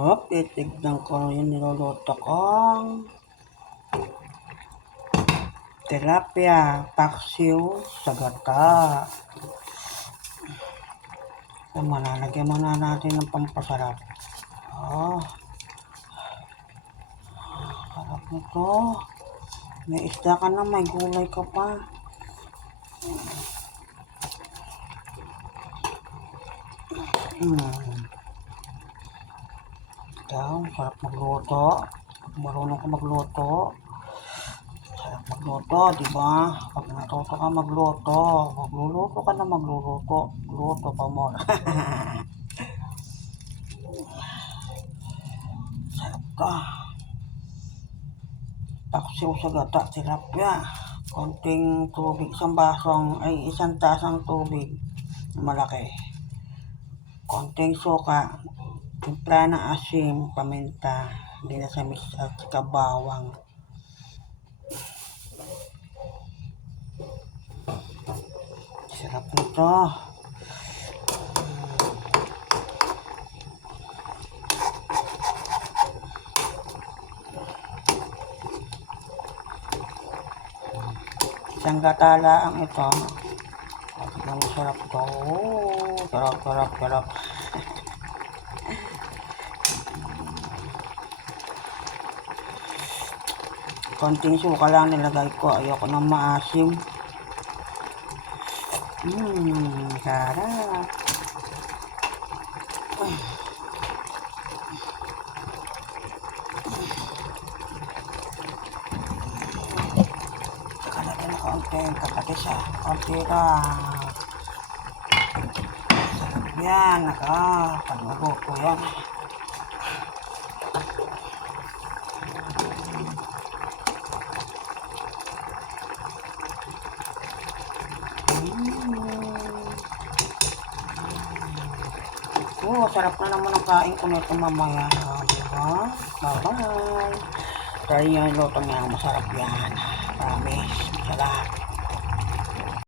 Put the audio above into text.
Titignan ko yung niluluto kong tilapia, paksiw sa gata. Malalagyan muna natin ng pampasarap. Sarap nito. May isda ka na, may gulay ka pa. Sarap magluto. Marunong ka magluto. Sarap magluto, di ba? Pag natuto ka magluto, magluluto ka na magluluto. Luto pa mo. Sarap ka. Paksiw sa gata, tilapia. Konting tubig, isang tasang tubig. Malaki. Konting suka. Timpla ng asin, paminta, dinasamis at kabawang. Sarap nito. Isang gatala ang ito. Ang sarap to. Sarap. Konting suka lang nilagay ko. Ayoko nang maasim. Sarap. Nakalagyan na konting katatis ha. Konti lang. Sarap yan. Pag-luto yan. Sarap na naman ang kain ko nito mamaya. Diba? Bye-bye. Try nyo yung luto niya. Masarap yan. Promise. Masarap.